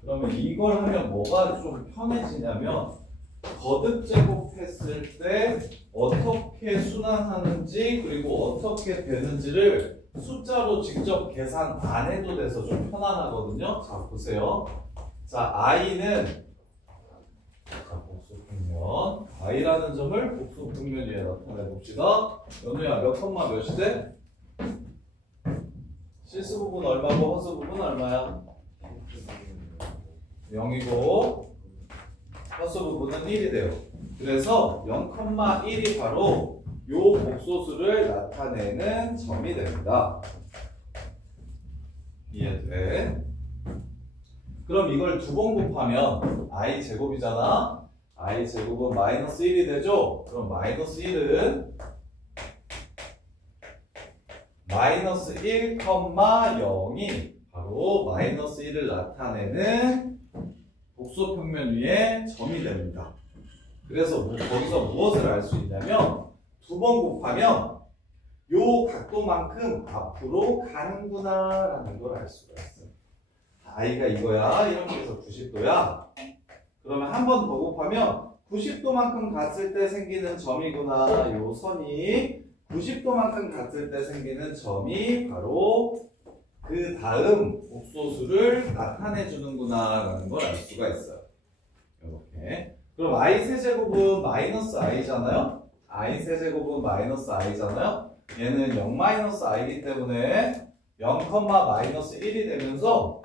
그러면 이걸 하면 뭐가 좀 편해지냐면 거듭 제곱했을 때 어떻게 순환하는지 그리고 어떻게 되는지를 숫자로 직접 계산 안 해도 돼서 좀 편안하거든요. 자 보세요. 자 i는 자 복수평면 i라는 점을 복수평면 위에 나타내 봅시다. 연우야 몇 컴마 몇이 돼? 실수 부분 얼마고 허수 부분 얼마야? 0이고 허수 부분은 1이 돼요. 그래서 0,1이 바로 요 복소수를 나타내는 점이 됩니다. 이해돼? 그럼 이걸 두 번 곱하면 i 제곱이잖아. i 제곱은 마이너스 1이 되죠? 그럼 마이너스 1은 마이너스 1,0이 바로 마이너스 1을 나타내는 복소평면 위에 점이 됩니다. 그래서 거기서 무엇을 알 수 있냐면 두 번 곱하면 요 각도만큼 앞으로 가는구나 라는 걸 알 수가 있어요. i가 이거야. 이렇게 해서 90도야. 그러면 한 번 더 곱하면 90도만큼 갔을 때 생기는 점이구나. 요 선이 90도만큼 갔을 때 생기는 점이 바로 그 다음 복소수를 나타내 주는구나 라는 걸 알 수가 있어요. 이렇게. 그럼 i 세제곱은 마이너스 i잖아요. i 세제곱은 마이너스 i잖아요. 얘는 0 마이너스 i이기 때문에 0, 마이너스 1이 되면서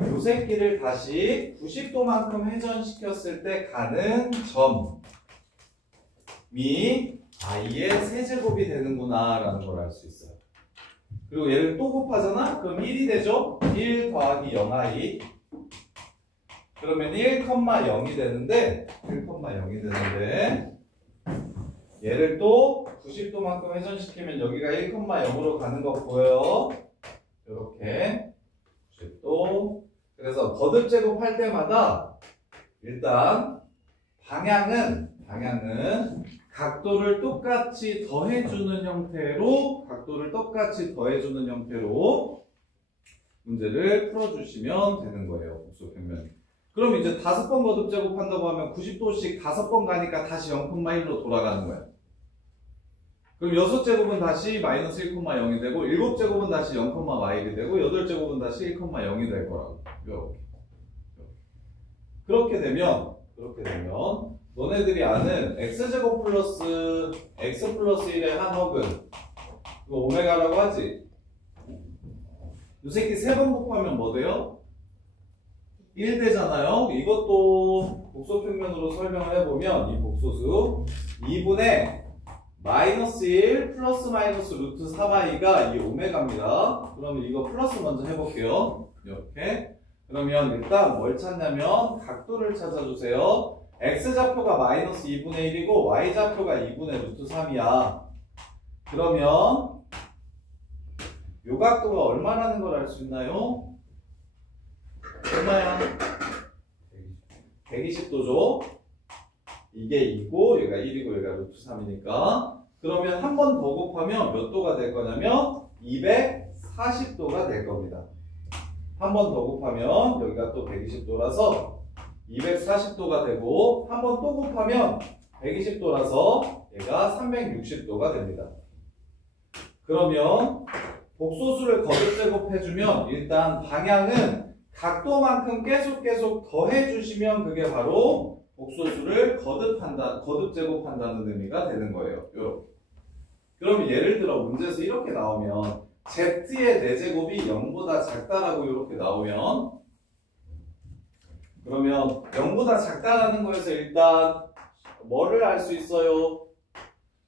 요 새끼를 다시 90도만큼 회전시켰을 때 가는 점이 i의 세제곱이 되는구나 라는 걸 알 수 있어요. 그리고 얘를 또 곱하잖아? 그럼 1이 되죠? 1 더하기 0i 그러면 1,0이 되는데 얘를 또 90도만큼 회전시키면 여기가 1,0으로 가는 거 보여요? 이렇게 90도. 그래서 거듭 제곱할 때마다 일단 방향은 각도를 똑같이 더해주는 형태로 문제를 풀어주시면 되는 거예요. 복소평면. 그럼 이제 5번 거듭 제곱한다고 하면 90도씩 5번 가니까 다시 0,1로 돌아가는 거예요. 그럼 6제곱은 다시 마이너스 1,0이 되고 7제곱은 다시 0,1이 되고 8제곱은 다시 1,0이 될 거라고. 그렇게 되면 너네들이 아는 x제곱 플러스 x 플러스 1의 한억은 이거 오메가라고 하지? 이 새끼 3번 곱하면 뭐 돼요? 1 되잖아요. 이것도 복소평면으로 설명을 해보면 이 복소수 2분의 마이너스 1 플러스 마이너스 루트 3i가 이 오메가입니다. 그러면 이거 플러스 먼저 해볼게요. 이렇게. 그러면 일단 뭘 찾냐면 각도를 찾아주세요. x좌표가 마이너스 2분의 1이고 y좌표가 2분의 루트 3이야. 그러면 요 각도가 얼마라는 걸 알 수 있나요? 얼마야? 120도죠. 이게 2고 얘가 1이고 얘가 루트 3이니까 그러면 한 번 더 곱하면 몇 도가 될 거냐면 240도가 될 겁니다. 한 번 더 곱하면 여기가 또 120도라서 240도가 되고 한 번 또 곱하면 120도라서 얘가 360도가 됩니다. 그러면 복소수를 거듭 제곱해주면 일단 방향은 각도만큼 계속 더해주시면 그게 바로 복소수를 거듭 제곱한다는 의미가 되는 거예요. 요렇게. 그러면 예를 들어 문제에서 이렇게 나오면 z의 4제곱이 0보다 작다라고 이렇게 나오면 그러면 0보다 작다라는 거에서 일단 뭐를 알 수 있어요?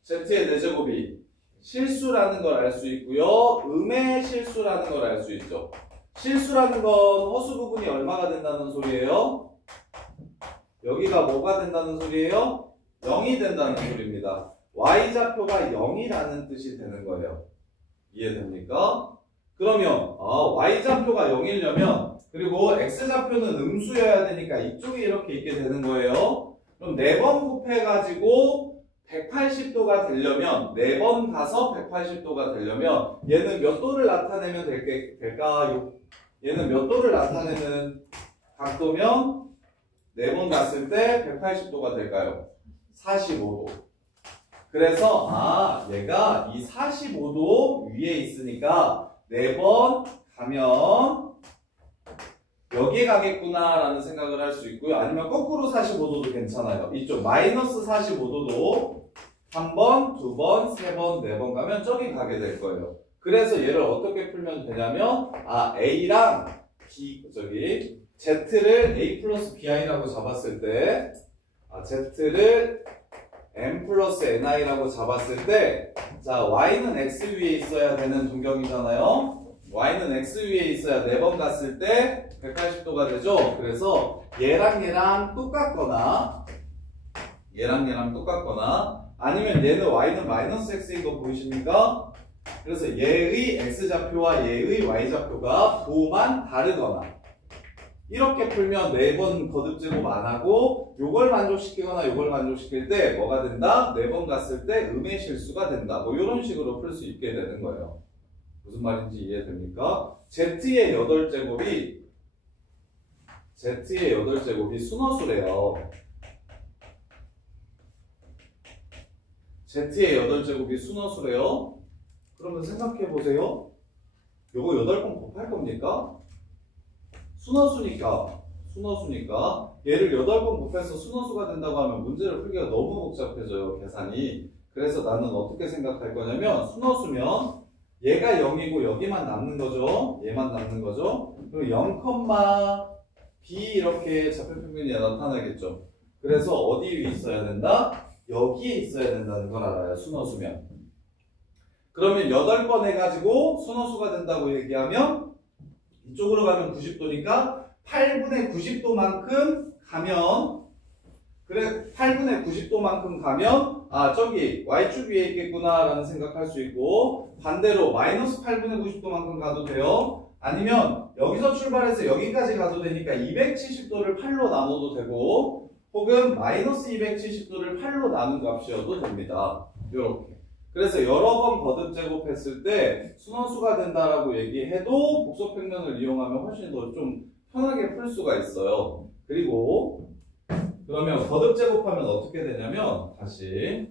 z의 4제곱이 실수라는 걸 알 수 있고요. 음의 실수라는 걸 알 수 있죠. 실수라는 건 허수 부분이 얼마가 된다는 소리예요? 여기가 뭐가 된다는 소리예요? 0이 된다는 소리입니다. y좌표가 0이라는 뜻이 되는 거예요. 이해됩니까? 그러면 y좌표가 0이려면 그리고 x좌표는 음수여야 되니까 이쪽이 이렇게 있게 되는 거예요. 그럼 4번 곱해가지고 180도가 되려면 4번 가서 180도가 되려면 얘는 몇 도를 나타내면 될까요? 얘는 몇 도를 나타내는 각도면 4번 갔을 때 180도가 될까요? 45도. 그래서 얘가 이 45도 위에 있으니까 4번 가면 여기에 가겠구나 라는 생각을 할 수 있고요. 아니면 거꾸로 45도도 괜찮아요. 이쪽 마이너스 45도도 1번, 2번, 3번, 4번 가면 저기 가게 될 거예요. 그래서 얘를 어떻게 풀면 되냐면 A랑 Z를 A 플러스 BI라고 잡았을 때 Z를 M 플러스 NI라고 잡았을 때 자, Y는 X 위에 있어야 되는 동경이잖아요. Y는 X 위에 있어야 4번 갔을 때 180도가 되죠. 그래서 얘랑 똑같거나 아니면 얘는 Y는 마이너스 X인 거 보이십니까? 그래서 얘의 X좌표와 얘의 Y좌표가 도만 다르거나 이렇게 풀면 4번 거듭제곱 안 하고 요걸 만족시키거나 요걸 만족시킬 때 뭐가 된다? 4번 갔을 때 음의 실수가 된다. 뭐 이런 식으로 풀 수 있게 되는 거예요. 무슨 말인지 이해됩니까? Z의 8제곱이 순허수래요. Z의 8제곱이 순허수래요. 그러면 생각해보세요. 요거 8번 곱할 겁니까? 순허수니까 얘를 8번 곱해서 순허수가 된다고 하면 문제를 풀기가 너무 복잡해져요. 계산이. 그래서 나는 어떻게 생각할 거냐면 순허수면 얘가 0이고 여기만 남는 거죠. 얘만 남는 거죠. 그럼 0, B 이렇게 좌표평면이 나타나겠죠. 그래서 어디에 있어야 된다? 여기에 있어야 된다는 걸 알아요. 순허수면. 그러면 8번 해가지고 순허수가 된다고 얘기하면 이쪽으로 가면 90도니까 8분의 90도만큼 가면 8분의 90도만큼 가면 저기 Y축 위에 있겠구나 라는 생각할 수 있고 반대로 마이너스 8분의 90도만큼 가도 돼요. 아니면 여기서 출발해서 여기까지 가도 되니까 270도를 8로 나눠도 되고 혹은 마이너스 270도를 8로 나눈 값이어도 됩니다. 요렇게. 그래서 여러 번 거듭제곱했을 때 순허수가 된다라고 얘기해도 복소평면을 이용하면 훨씬 더 좀 편하게 풀 수가 있어요. 그리고 그러면 거듭제곱하면 어떻게 되냐면 다시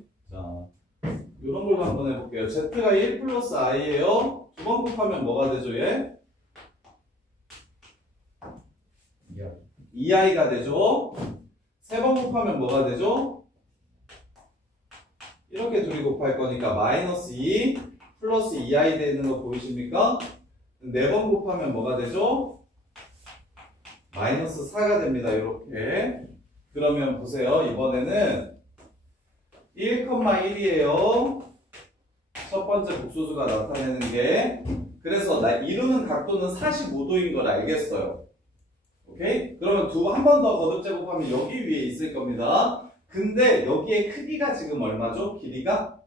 이런 걸로 한번 해볼게요. Z가 1 플러스 I예요. 2번 곱하면 뭐가 되죠 얘? 2i가 되죠. 3번 곱하면 뭐가 되죠? 이렇게 둘이 곱할 거니까 마이너스 2 플러스 2i 되는 거 보이십니까? 4번 곱하면 뭐가 되죠? 마이너스 4가 됩니다. 이렇게. 그러면 보세요. 이번에는 1,1이에요. 첫 번째 복소수가 나타내는 게. 그래서 이루는 각도는 45도인 걸 알겠어요. 오케이? 그러면 한 번 더 거듭제곱하면 여기 위에 있을 겁니다. 근데 여기에 크기가 지금 얼마죠? 길이가?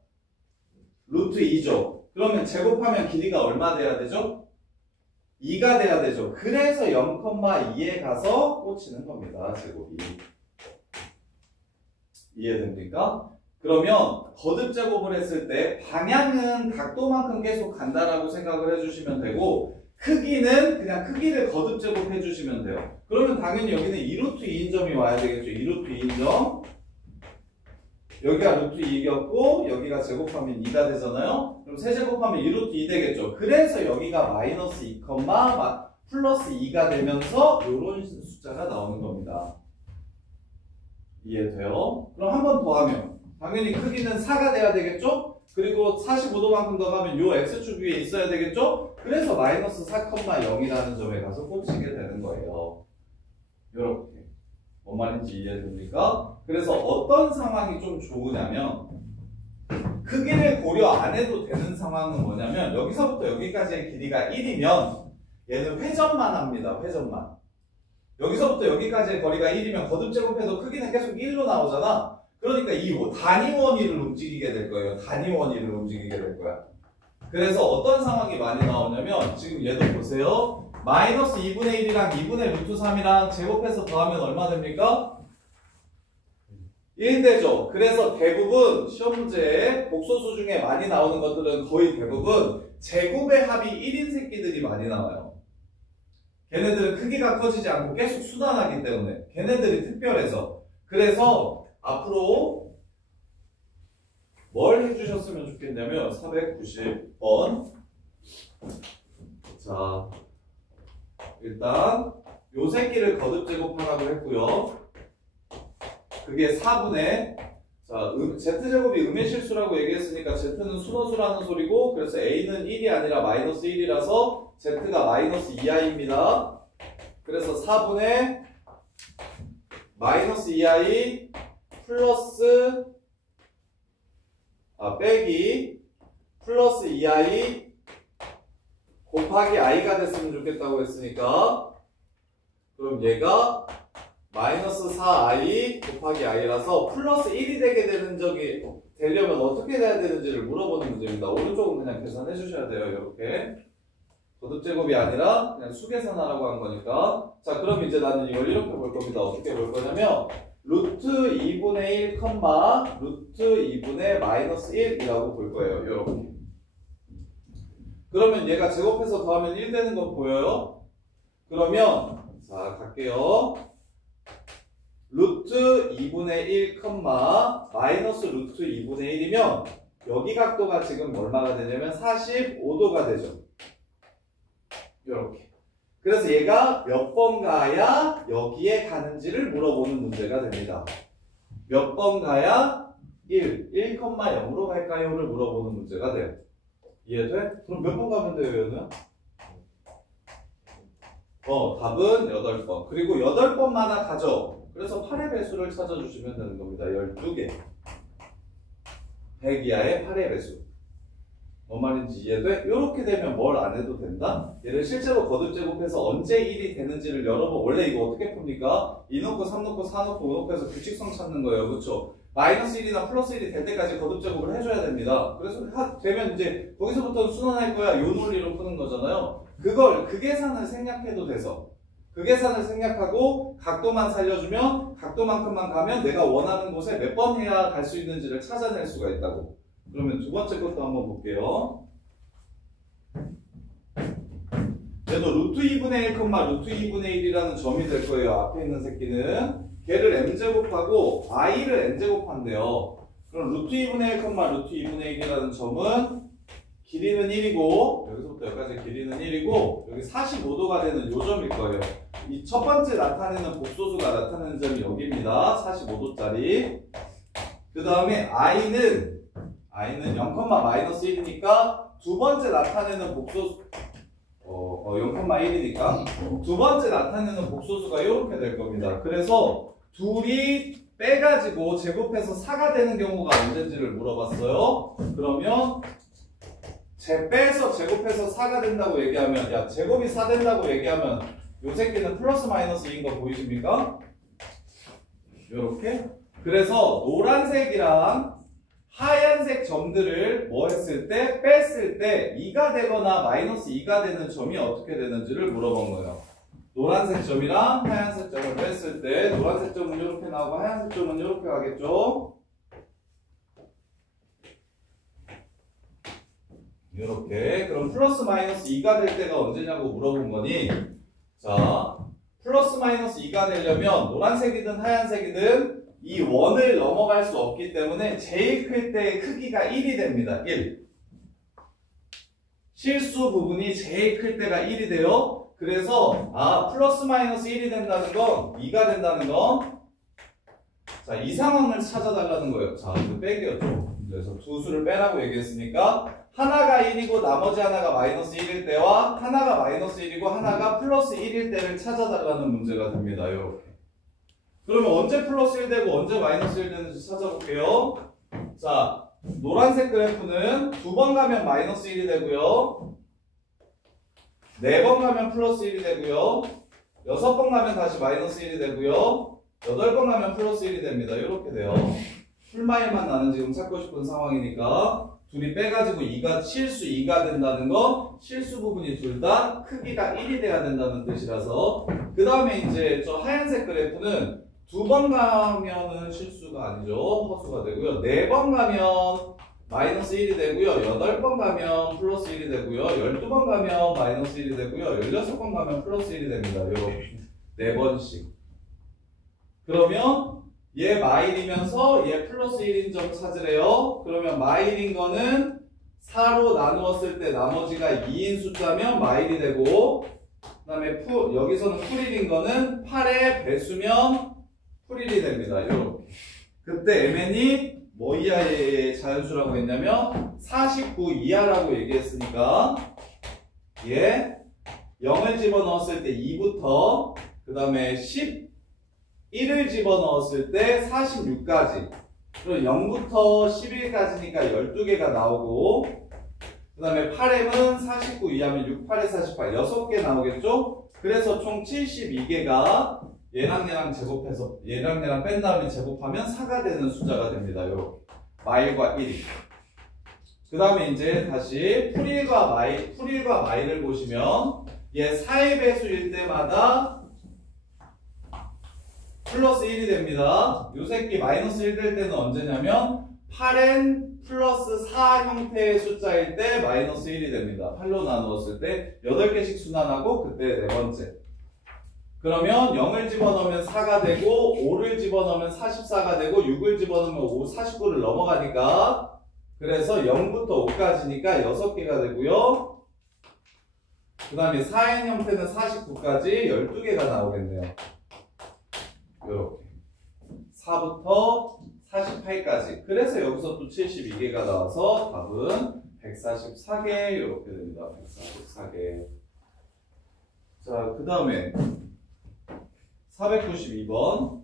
루트 2죠. 그러면 제곱하면 길이가 얼마 돼야 되죠? 2가 돼야 되죠. 그래서 0,2에 가서 꽂히는 겁니다. 제곱이. 이해됩니까? 그러면 거듭제곱을 했을 때 방향은 각도만큼 계속 간다라고 생각을 해주시면 되고 크기는 그냥 크기를 거듭제곱 해주시면 돼요. 그러면 당연히 여기는 2루트 2인 점이 와야 되겠죠. 2루트 2인 점. 여기가 루트 2였고 여기가 제곱하면 2가 되잖아요. 그럼 세제곱하면 2루트 2 되겠죠. 그래서 여기가 마이너스 2, 플러스 2가 되면서 이런 숫자가 나오는 겁니다. 이해돼요? 그럼 한 번 더 하면 당연히 크기는 4가 돼야 되겠죠? 그리고 45도만큼 더 가면 요 X축 위에 있어야 되겠죠? 그래서 마이너스 4,0이라는 점에 가서 꽂히게 되는 거예요. 요렇게. 뭔 말인지 이해됩니까? 그래서 어떤 상황이 좀 좋으냐면 크기를 고려 안 해도 되는 상황은 뭐냐면 여기서부터 여기까지의 길이가 1이면 얘는 회전만 합니다. 회전만. 여기서부터 여기까지의 거리가 1이면 거듭제곱해도 크기는 계속 1로 나오잖아. 그러니까 이 단위 원위를 움직이게 될 거예요. 단위 원위를 움직이게 될 거야. 그래서 어떤 상황이 많이 나오냐면 지금 얘도 보세요. 마이너스 2분의 1이랑 2분의 루트 3이랑 제곱해서 더하면 얼마 됩니까? 1 되죠. 그래서 대부분 시험 문제에 복소수 중에 많이 나오는 것들은 거의 대부분 제곱의 합이 1인 새끼들이 많이 나와요. 걔네들은 크기가 커지지 않고 계속 순환하기 때문에 걔네들이 특별해서. 그래서 앞으로 뭘 해주셨으면 좋겠냐면 490번 자 일단 요 새끼를 거듭 제곱하라고 했고요. 그게 4분의 자 z제곱이 음의 실수라고 얘기했으니까 z는 순호수라는 소리고 그래서 a는 1이 아니라 마이너스 1이라서 z가 마이너스 2i입니다. 그래서 4분의 마이너스 2i 플러스 빼기 플러스 2i 곱하기 i가 됐으면 좋겠다고 했으니까 그럼 얘가 마이너스 4i 곱하기 i라서 플러스 1이 되게 되려면 어떻게 돼야 되는지를 물어보는 문제입니다. 오른쪽은 그냥 계산해 주셔야 돼요. 이렇게 거듭제곱이 아니라 그냥 수계산하라고 한 거니까. 자 그럼 이제 나는 이걸 이렇게 볼 겁니다. 어떻게 볼 거냐면 루트 2분의 1 컴마 루트 2분의 마이너스 1이라고 볼 거예요. 이렇게. 그러면 얘가 제곱해서 더하면 1 되는 거 보여요? 그러면 자 갈게요. 루트 2분의 1 컴마 마이너스 루트 2분의 1이면 여기 각도가 지금 얼마가 되냐면 45도가 되죠. 이렇게. 그래서 얘가 몇 번 가야 여기에 가는지를 물어보는 문제가 됩니다. 몇 번 가야 1,0으로 갈까요?를 물어보는 문제가 돼요. 이해돼? 그럼 몇 번 가면 돼요, 얘는? 답은 8번. 그리고 8번마다 가죠. 그래서 8의 배수를 찾아주시면 되는 겁니다. 12개. 100 이하의 8의 배수. 뭔 말인지 이해돼? 이렇게 되면 뭘 안 해도 된다? 얘를 실제로 거듭제곱해서 언제 1이 되는지를 여러 번 원래 이거 어떻게 풉니까? 2 넣고 3 넣고 4 넣고 5 넣고 해서 규칙성 찾는 거예요. 그렇죠? 마이너스 1이나 플러스 1이 될 때까지 거듭제곱을 해줘야 됩니다. 그래서 되면 이제 거기서부터 순환할 거야. 요 논리로 푸는 거잖아요. 그 계산을 생략해도 돼서 그 계산을 생략하고 각도만 살려주면 각도만큼만 가면 내가 원하는 곳에 몇 번 해야 갈 수 있는지를 찾아낼 수가 있다고. 그러면 두 번째 것도 한번 볼게요. 얘도 루트 2분의 1, 루트 2분의 1이라는 점이 될 거예요. 앞에 있는 새끼는. 걔를 m제곱하고 i를 n제곱한대요. 그럼 루트 2분의 1, 루트 2분의 1이라는 점은 길이는 1이고 여기서부터 여기까지 길이는 1이고 여기 45도가 되는 요 점일 거예요. 이 첫 번째 나타내는 복소수가 나타내는 점이 여기입니다. 45도짜리. 그 다음에 i는 0,-1이니까 두 번째 나타내는 복소수 0,1이니까 두 번째 나타내는 복소수가 이렇게 될 겁니다. 그래서 둘이 빼가지고 제곱해서 4가 되는 경우가 언제인지를 물어봤어요. 그러면 빼서 제곱해서 4가 된다고 얘기하면 야 제곱이 4 된다고 얘기하면 요 새끼는 플러스 마이너스 2인 거 보이십니까? 요렇게. 그래서 노란색이랑 하얀색 점들을 뭐 했을 때? 뺐을 때 2가 되거나 마이너스 2가 되는 점이 어떻게 되는지를 물어본 거예요. 노란색 점이랑 하얀색 점을 뺐을 때 노란색 점은 이렇게 나오고 하얀색 점은 이렇게 가겠죠? 이렇게. 그럼 플러스 마이너스 2가 될 때가 언제냐고 물어본 거니 자 플러스 마이너스 2가 되려면 노란색이든 하얀색이든 이 원을 넘어갈 수 없기 때문에 제일 클 때의 크기가 1이 됩니다. 1. 실수 부분이 제일 클 때가 1이 돼요. 그래서 플러스 마이너스 1이 된다는 건 2가 된다는 건 자, 이 상황을 찾아달라는 거예요. 자, 그 빼기였죠. 그래서 두 수를 빼라고 얘기했으니까 하나가 1이고 나머지 하나가 마이너스 1일 때와 하나가 마이너스 1이고 하나가 플러스 1일 때를 찾아달라는 문제가 됩니다. 이렇게. 그러면 언제 플러스 1 되고 언제 마이너스 1 되는지 찾아볼게요. 자, 노란색 그래프는 2번 가면 마이너스 1이 되고요. 4번 가면 플러스 1이 되고요. 6번 가면 다시 마이너스 1이 되고요. 8번 가면 플러스 1이 됩니다. 이렇게 돼요. 풀마일만 나는 지금 찾고 싶은 상황이니까 둘이 빼가지고 실수 2가 된다는 건 실수 부분이 둘 다 크기가 1이 돼야 된다는 뜻이라서 그 다음에 이제 저 하얀색 그래프는 2번 가면은 실수가 아니죠. 허수가 되고요. 4번 가면 마이너스 1이 되고요. 8번 가면 플러스 1이 되고요. 12번 가면 마이너스 1이 되고요. 16번 가면 플러스 1이 됩니다. 이렇게 4번씩. 그러면 얘 마일이면서 얘 플러스 1인 점 찾으래요. 그러면 마일인 거는 4로 나누었을 때 나머지가 2인 숫자면 마일이 되고, 그 다음에 여기서는 풀일인 거는 8의 배수면 풀일이 됩니다. 이렇게. 그때 mn이 뭐 이하의 자연수라고 했냐면 49 이하라고 얘기했으니까 얘 0을 집어넣었을 때 2부터 그 다음에 11을 집어넣었을 때 46까지, 그리고 0부터 11까지니까 12개가 나오고, 그 다음에 8m은 49 이하면 6, 8에 48, 6개 나오겠죠? 그래서 총 72개가 얘랑 얘랑 제곱해서 얘랑 얘랑 뺀 다음에 제곱하면 4가 되는 숫자가 됩니다. 요렇게 마일과 1이. 그 다음에 이제 다시 풀일과 마일을 보시면 얘 4의 배수일 때마다 플러스 1이 됩니다. 요 새끼 마이너스 1 될 때는 언제냐면 8n 플러스 4 형태의 숫자일 때 마이너스 1이 됩니다. 8로 나누었을 때 8개씩 순환하고 그때 4번째. 그러면 0을 집어넣으면 4가 되고 5를 집어넣으면 44가 되고 6을 집어넣으면 49를 넘어가니까, 그래서 0부터 5까지니까 6개가 되고요. 그 다음에 4n 형태는 49까지 12개가 나오겠네요. 이렇게 4부터 48까지. 그래서 여기서 또 72개가 나와서 답은 144개 이렇게 됩니다. 144개. 자, 그 다음에 492번.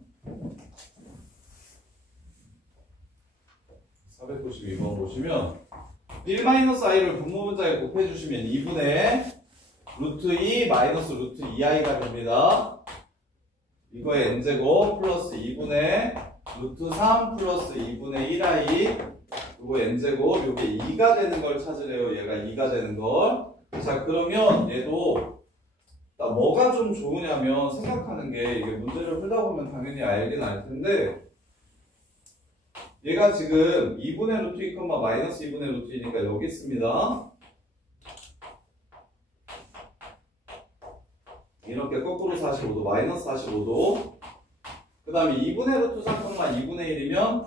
492번 보시면 1-i를 분모분자에 곱해주시면 2분의 루트 2 마이너스 루트 2i가 됩니다. 이거의 n제곱 플러스 2분의 루트 3 플러스 2분의 1i, 이거 n제곱, 요게 2가 되는 걸 찾으래요. 얘가 2가 되는 걸. 자, 그러면 얘도 뭐가 좀 좋으냐면, 생각하는 게, 이게 문제를 풀다 보면 당연히 알긴 알 텐데, 얘가 지금 2분의 루트 2, 마이너스 2분의 루트 2니까 여기 있습니다. 이렇게 거꾸로 45도, 마이너스 45도. 그 다음에 2분의 루트 3, 2분의 1이면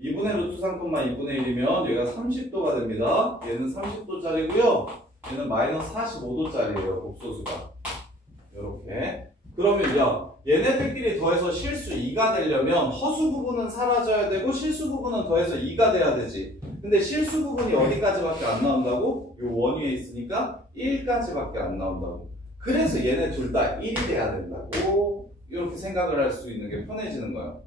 2분의 루트 3, 2분의 1이면 얘가 30도가 됩니다. 얘는 30도짜리고요. 얘는 마이너스 45도짜리예요. 곡소수가. 이렇게. 그러면 야, 얘네들끼리 더해서 실수 2가 되려면 허수 부분은 사라져야 되고 실수 부분은 더해서 2가 돼야 되지. 근데 실수 부분이 어디까지밖에 안 나온다고? 요 원위에 있으니까 1까지밖에 안 나온다고. 그래서 얘네 둘 다 1이 돼야 된다고. 이렇게 생각을 할 수 있는 게 편해지는 거예요.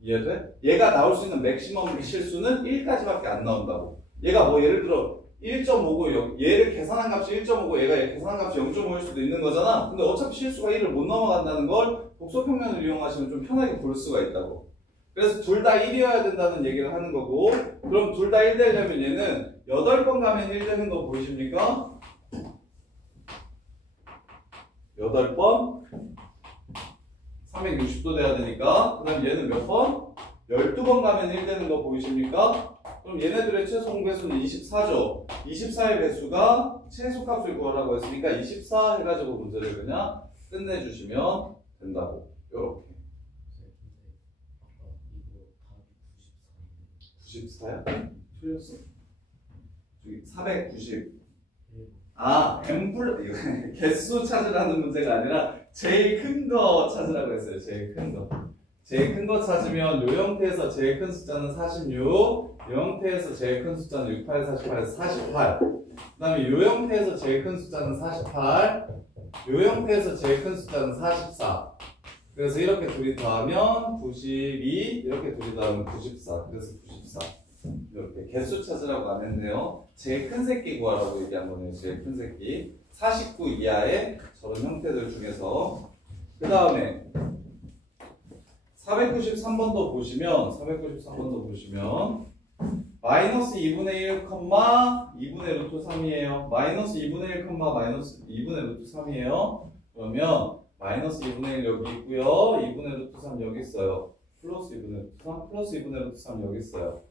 이해돼? 얘가 나올 수 있는 맥시멈 실수는 1까지밖에 안 나온다고. 얘가 뭐 예를 들어 1.5고 얘를 계산한 값이 1.5고 얘가 계산한 값이 0.5일 수도 있는 거잖아. 근데 어차피 실수가 1을 못 넘어간다는 걸 복소평면을 이용하시면 좀 편하게 볼 수가 있다고. 그래서 둘 다 1이어야 된다는 얘기를 하는 거고, 그럼 둘 다 1 되려면 얘는 8번 가면 1 되는 거 보이십니까? 8번 360도 돼야 되니까. 그 다음 얘는 몇 번? 12번 가면 1 되는 거 보이십니까? 그럼 얘네들의 최소 공배수는 24죠. 24의 배수가 최소값을 구하라고 했으니까 24 해가지고 문제를 그냥 끝내주시면 된다고. 요렇게. 94야? 틀렸어. 저기 490. 아, M+, 개수 찾으라는 문제가 아니라 제일 큰 거 찾으라고 했어요. 제일 큰 거. 제일 큰 거 찾으면 요 형태에서 제일 큰 숫자는 46, 요 형태에서 제일 큰 숫자는 68, 48에서 48. 그 다음에 요 형태에서 제일 큰 숫자는 48, 요 형태에서 제일 큰 숫자는 44. 그래서 이렇게 둘이 더하면 92, 이렇게 둘이 더하면 94. 그래서 94. 이렇게 개수 찾으라고 안 했네요. 제일 큰 새끼 구하라고 얘기한 거네요. 제일 큰 새끼. 49 이하의 저런 형태들 중에서. 그 다음에 493번도 보시면, 마이너스 2분의 1, 2분의 루트 3이에요. 마이너스 2분의 1, 마이너스 2분의 루트 3이에요. 그러면 마이너스 2분의 1 여기 있고요. 2분의 루트 3 여기 있어요. 플러스 2분의 루트 3, 플러스 2분의 루트 3 여기 있어요.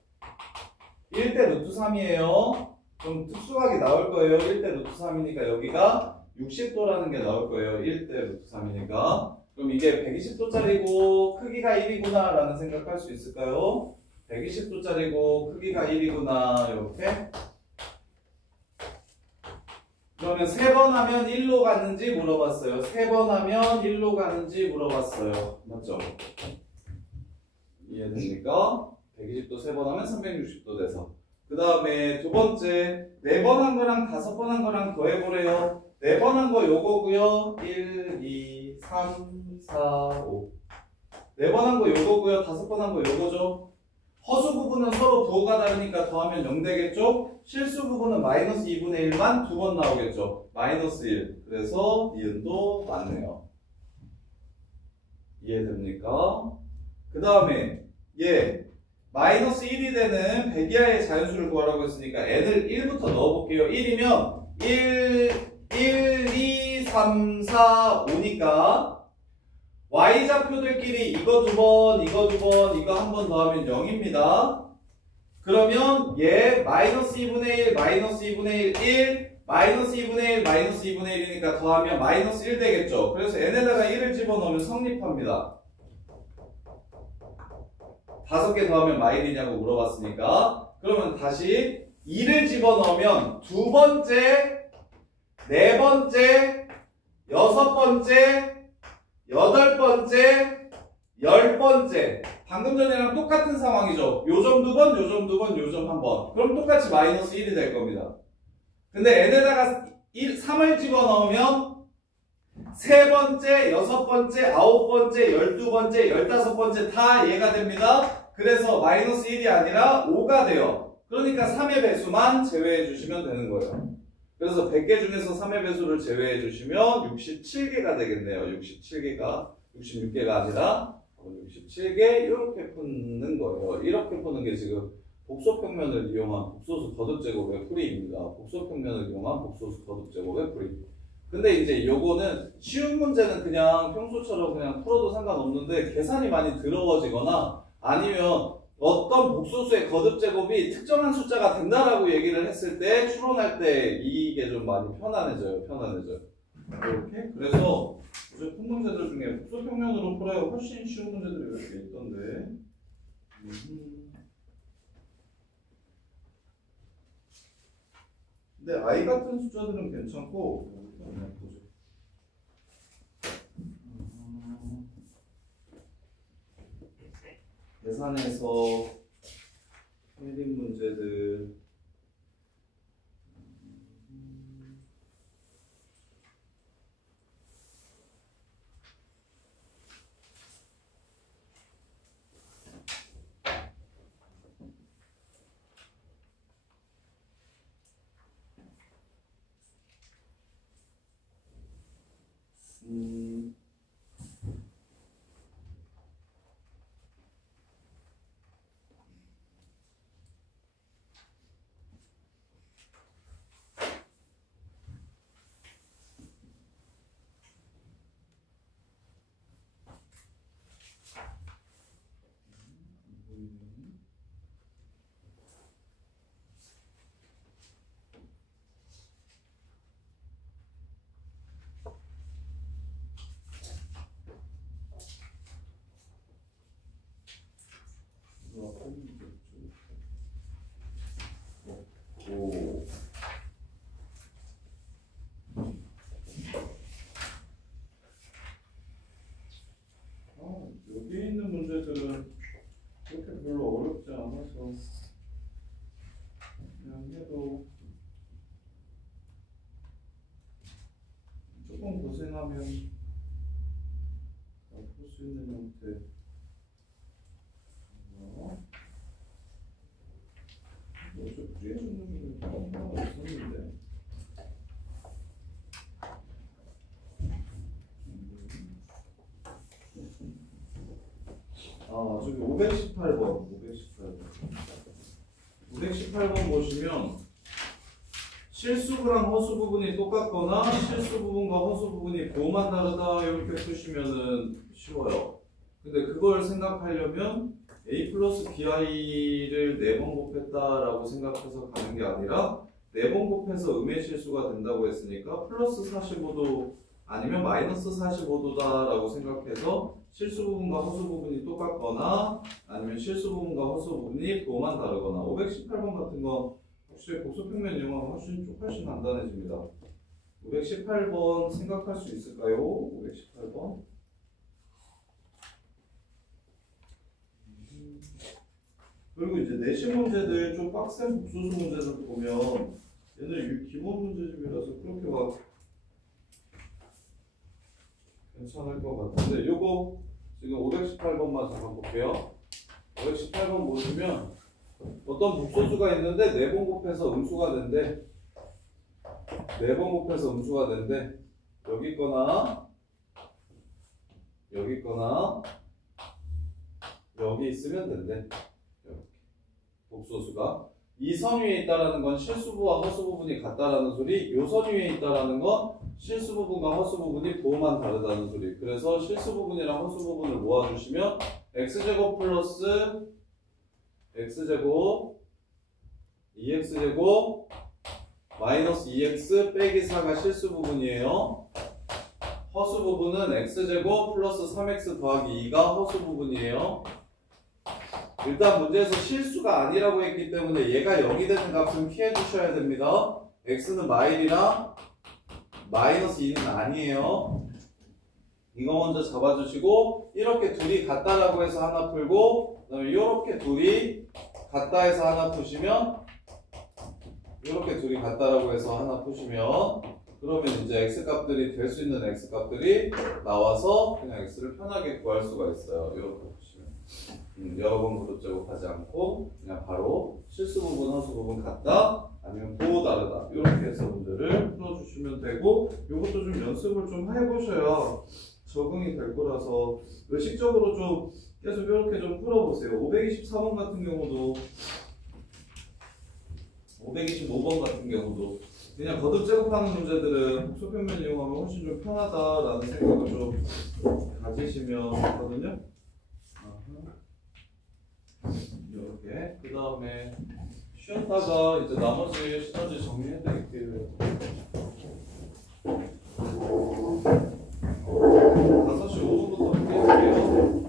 1대 루트 3이에요. 그럼 특수각이 나올 거예요. 1대 루트 3이니까 여기가 60도라는 게 나올 거예요. 1대 루트 3이니까. 그럼 이게 120도짜리고 크기가 1이구나 라는 생각할 수 있을까요? 120도짜리고 크기가 1이구나 이렇게. 그러면 3번 하면 1로 가는지 물어봤어요. 3번 하면 1로 가는지 물어봤어요. 맞죠? 이해됩니까? 120도 3번 하면 360도 돼서. 그 다음에 두 번째 4번 한 거랑 5번 한 거랑 더해보래요. 4번 한 거 요거고요. 1, 2, 3, 4, 5. 4번 한 거 요거고요. 5번 한 거 요거죠. 허수 부분은 서로 부호가 다르니까 더하면 0 되겠죠? 실수 부분은 마이너스 2분의 1만 2번 나오겠죠? 마이너스 1. 그래서 니은도 맞네요. 이해됩니까? 그 다음에 마이너스 1이 되는 백이하의 자연수를 구하라고 했으니까 n을 1부터 넣어볼게요. 1이면 1, 2, 3, 4, 5니까 y좌표들끼리 이거 2번, 이거 2번, 이거 한 번 더하면 0입니다. 그러면 마이너스 2분의 1, 마이너스 2분의 1, 마이너스 2분의 1, 마이너스 2분의 1이니까 더하면 마이너스 1 되겠죠. 그래서 n에다가 1을 집어넣으면 성립합니다. 5개 더하면 마일이냐고 물어봤으니까. 그러면 다시 2를 집어넣으면 2번째, 4번째, 6번째, 8번째, 10번째. 방금 전이랑 똑같은 상황이죠. 요점 2번, 요점 2번, 요점 1번. 그럼 똑같이 마이너스 1이 될 겁니다. 근데 n에다가 3을 집어넣으면 3번째, 6번째, 9번째, 12번째, 15번째 다 얘가 됩니다. 그래서 마이너스 1이 아니라 5가 돼요. 그러니까 3의 배수만 제외해 주시면 되는 거예요. 그래서 100개 중에서 3의 배수를 제외해 주시면 67개가 되겠네요. 67개가 66개가 아니라 67개 이렇게 푸는 거예요. 이렇게 푸는 게 지금 복소평면을 이용한 복소수 거듭제곱의 풀이입니다. 복소평면을 이용한 복소수 거듭제곱의 풀이. 근데 이제 요거는 쉬운 문제는 그냥 평소처럼 그냥 풀어도 상관없는데 계산이 많이 더러워지거나 아니면 어떤 복소수의 거듭제곱이 특정한 숫자가 된다라고 얘기를 했을 때 추론할 때 이게 좀 많이 편안해져요. 이렇게. 그래서 이제 푼 문제들 중에 복소평면으로 풀어야 훨씬 쉬운 문제들이 몇 개 있던데. 근데 i 같은 숫자들은 괜찮고 계산해서 틀린 문제들 여기 있는 문제들은 그렇게 별로 어렵지 않아서 그냥 해도 조금 고생하면 풀 수 있는 형태. 어제 부재해주는 게 하나 있었는데. 저기 518번. 518번 보시면 실수부랑 허수 부분이 똑같거나 실수 부분과 허수 부분이 부호만 다르다 이렇게 푸시면은 쉬워요. 근데 그걸 생각하려면 a 플러스 bi를 4번 곱했다라고 생각해서 가는 게 아니라 4번 곱해서 음의 실수가 된다고 했으니까 플러스 45도 아니면 마이너스 45도다라고 생각해서 실수 부분과 허수 부분이 똑같거나 아니면 실수 부분과 허수 부분이 부호만 다르거나 518번 같은 건 확실히 복소평면 이용하면 훨씬 간단해집니다. 518번 생각할 수 있을까요? 518번. 그리고 이제 내신 문제들 좀 빡센 복소수 문제들 보면 얘는 기본 문제집이라서 그렇게 막 괜찮을 것 같은데 요거 지금 518번만 잠깐 볼게요. 518번 보시면 어떤 복소수가 있는데 4번 곱해서 음수가 된대. 4번 곱해서 음수가 된대. 여기 있거나 여기 있으면 된대. 이렇게. 복소수가 이 선 위에 있다라는 건 실수부와 허수 부분이 같다라는 소리, 요 선 위에 있다라는 건 실수 부분과 허수 부분이 부호만 다르다는 소리. 그래서 실수 부분이랑 허수 부분을 모아주시면 x제곱 플러스 x제곱 2x제곱 마이너스 2x 빼기 4가 실수 부분이에요. 허수 부분은 x제곱 플러스 3x 더하기 2가 허수 부분이에요. 일단 문제에서 실수가 아니라고 했기 때문에 얘가 0이 되는 값은 피해 주셔야 됩니다. x는 마일이랑 마이너스 2는 아니에요. 이거 먼저 잡아주시고 이렇게 둘이 같다라고 해서 하나 풀고 그 다음에 이렇게 둘이 같다 해서 하나 푸시면 이렇게 둘이 같다라고 해서 하나 푸시면 그러면 이제 x값들이 될 수 있는 x값들이 나와서 그냥 x를 편하게 구할 수가 있어요. 이렇게 보시면 여러 번 그룹 제곱하지 않고 그냥 바로 실수 부분, 허수 부분 같다 아니면 부호 다르다 이렇게 해서 문제를 풀어주시면 되고 이것도 좀 연습을 좀 해보셔야 적응이 될 거라서 의식적으로 좀 계속 이렇게 좀 풀어보세요. 524번 같은 경우도 525번 같은 경우도 그냥 거듭 제곱하는 문제들은 복소평면 이용하면 훨씬 좀 편하다라는 생각을 좀 가지시면 좋거든요. 이렇게 그 다음에 쉬었다가 이제 나머지 시너지 정리해 드릴게요. 5시 5분부터 할게요.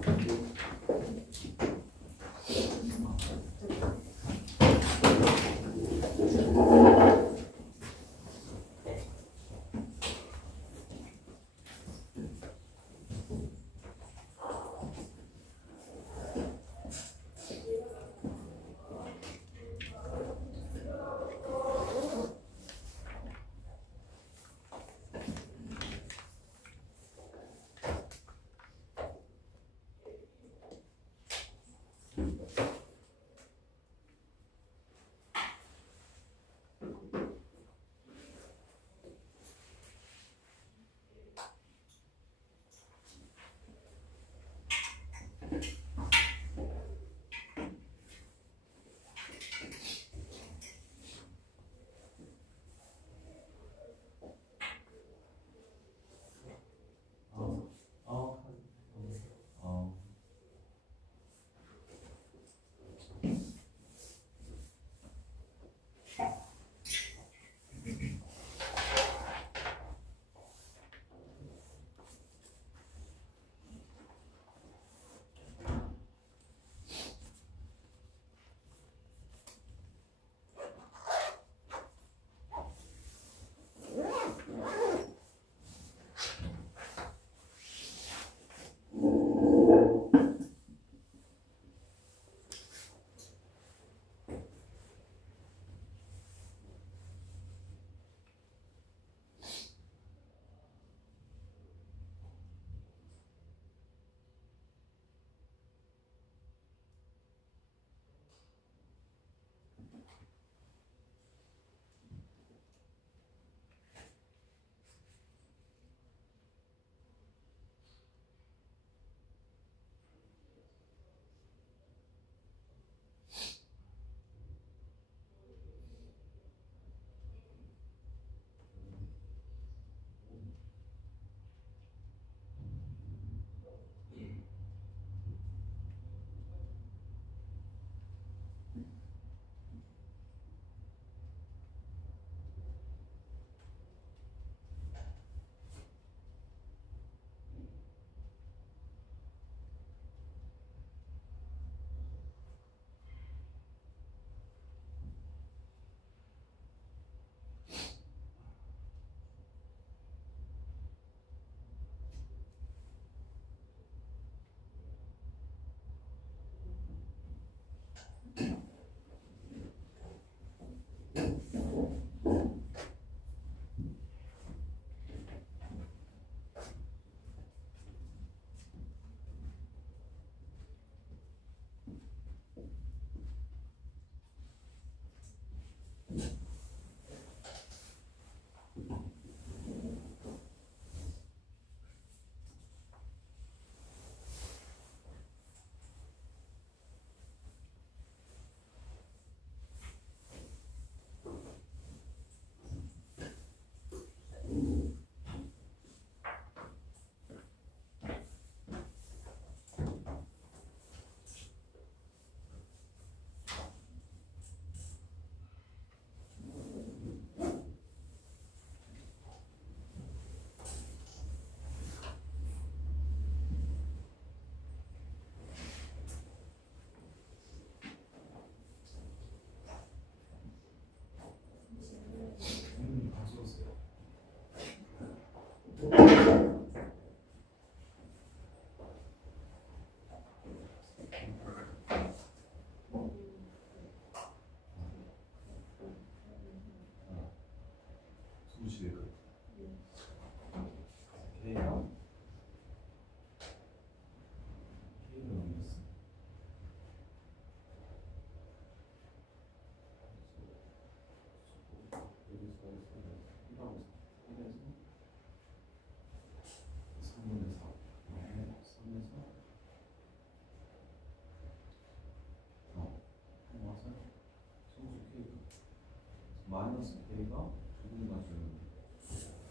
마이너스 k가 두분가 주는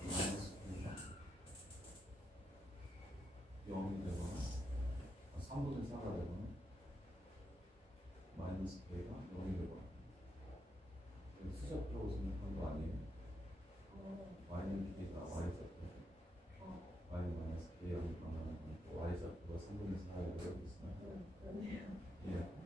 마이너스 k가 0이 되거나 3분의 4가 되거나 마이너스 k가 0이 되거나 수작적으로 생각한 거 아니에요? y는 k가 y좌표 y는 마이너스 k 0이 변하는 거니까 y좌표가 3분의 4가 되고 있으면 예.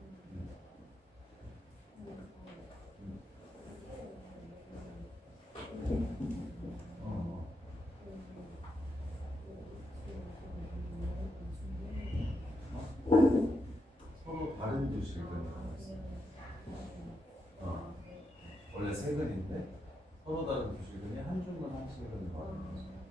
서로 다른 두 실근이라고 했어요. 원래 세 근인데 서로 다른 두 실근이 한 줄만 한 실근을 말하는 거죠.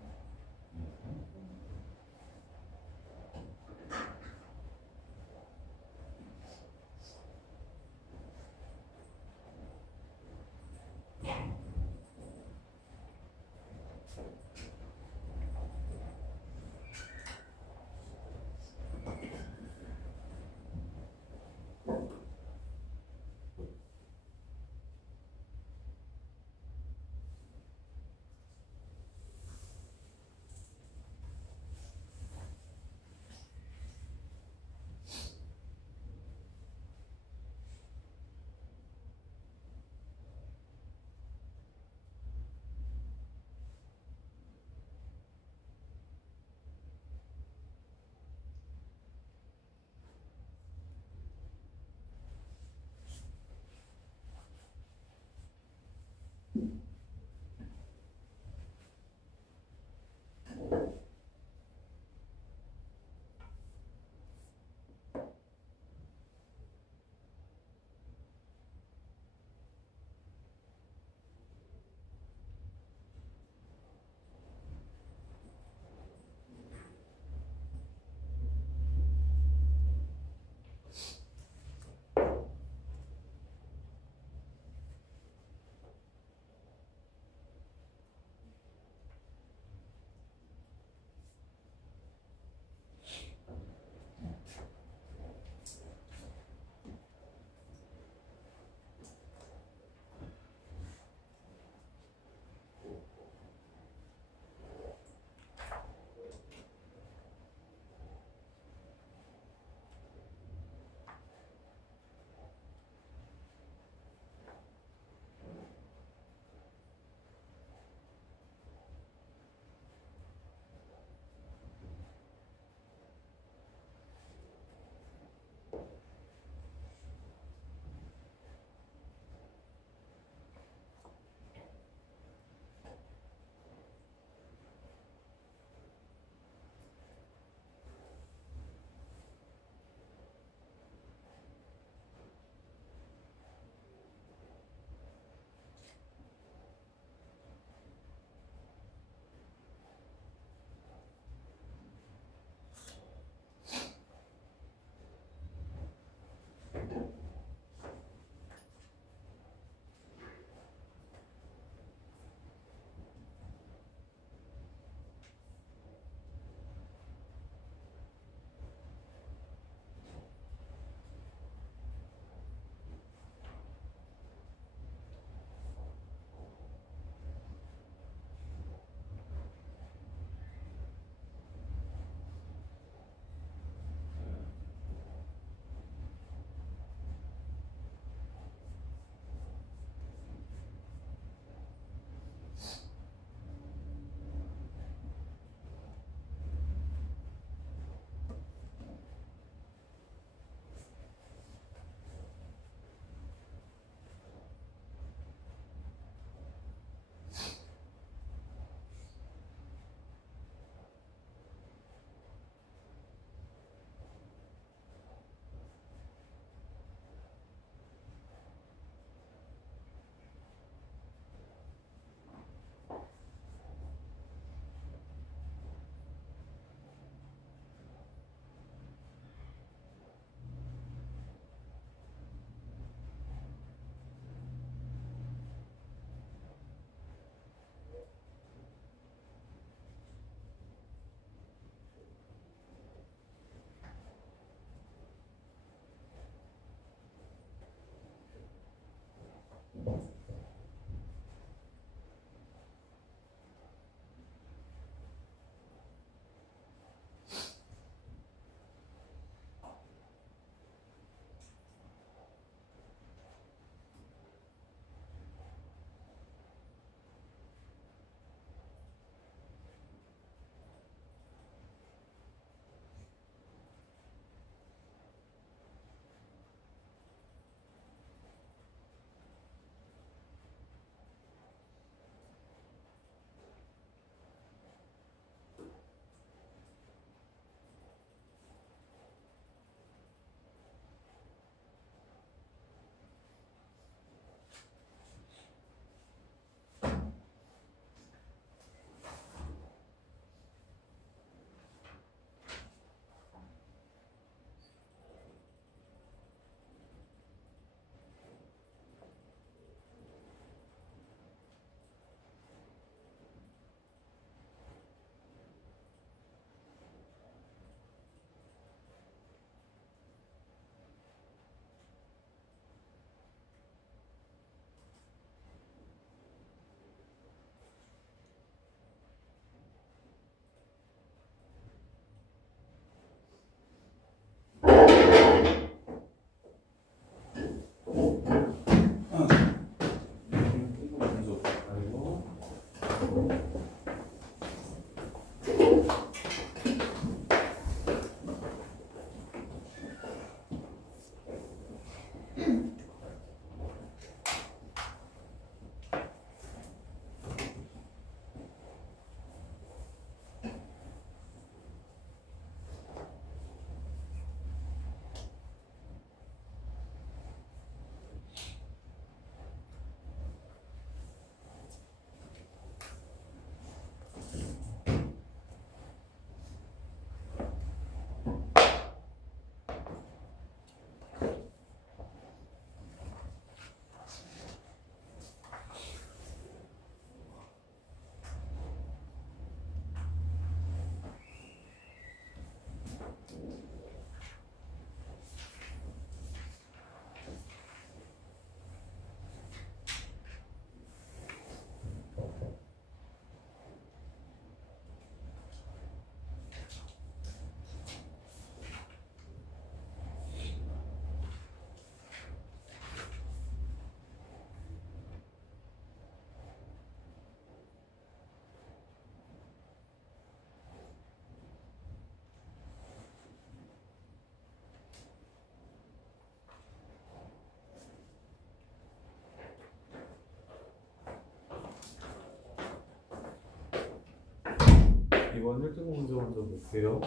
이번 1등 문제 먼저 볼게요.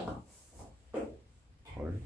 헐.